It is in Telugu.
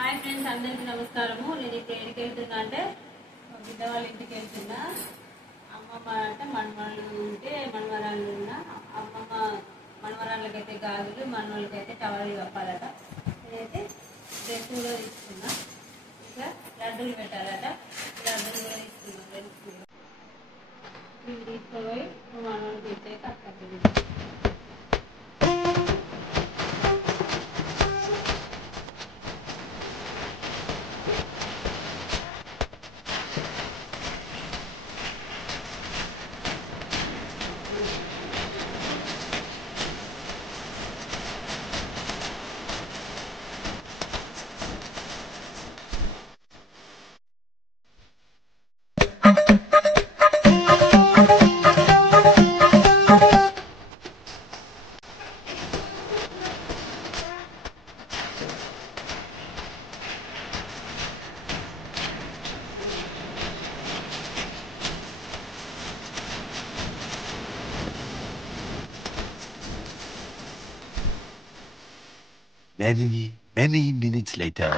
హాయ్ ఫ్రెండ్స్, అందరికీ నమస్కారము. నేను ఇప్పుడు ఎక్కడికి వెళ్తున్నా అంటే బిడ్డ వాళ్ళ ఇంటికి వెళ్తున్నా. అమ్మమ్మ అంటే మనవళ్ళు ఉంటే మనవరాళ్ళు ఉన్నా. అమ్మమ్మ మనవరాళ్ళకైతే గాజులు, మనవాళ్ళకైతే టవల్ కప్పాలట. నేనైతే డ్రెస్ కూడా తీసుకున్నా. ఇంకా లడ్డూలు పెట్టాలట. లడ్డూలు కూడా తీసుకున్నా ఫ్రెండ్స్. ఇవి తీసుకుపోయి మనవాళ్ళు పెట్టే కట్టలేదు. Many minutes later.